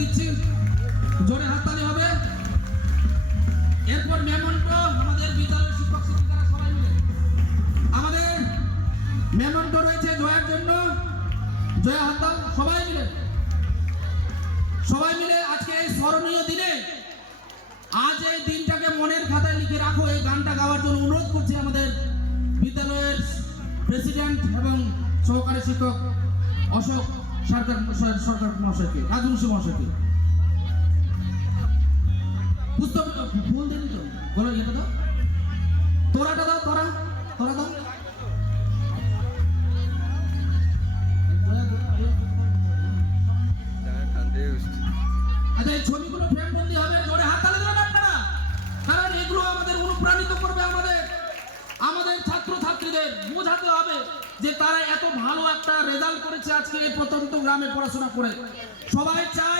দিচ্ছি। জোরে হাততালি হবে। এরপর মেমন্ট আমাদের বিদ্যালয়ের শিক্ষক শিক্ষিকারা সবাই মিলে। আমাদের মেমন্ট রয়েছে জয়ার জন্য। জয়া হাততাল, সবাই মিলে। সবাই মিলে আজকে এই স্মরণীয় দিনে আজ এই দিনটাকে মনের খাতায় লিখে রাখো। এই গানটা গাওয়ার জন্য অনুরোধ করছি আমাদের বিদ্যালয়ের প্রেসিডেন্ট এবং সহকারী শিক্ষক অশোক। সরকার সরকার মহাশয়কে রাজবংশী মহাশয়কে। পুস্তক ফুল দেনি তো? বলো এটা দাও তোরাটা দাও, তোরা তোরা দাও। আচ্ছা হবে এগুলো আমাদের অনুপ্রাণিত করবে আমাদের। আমাদের ছাত্র ছাত্রীদের বোঝাতে হবে যে তারা এত ভালো একটা রেজাল্ট করেছে আজকে এই প্রত্যন্ত গ্রামে পড়াশোনা করে। সবাই চায়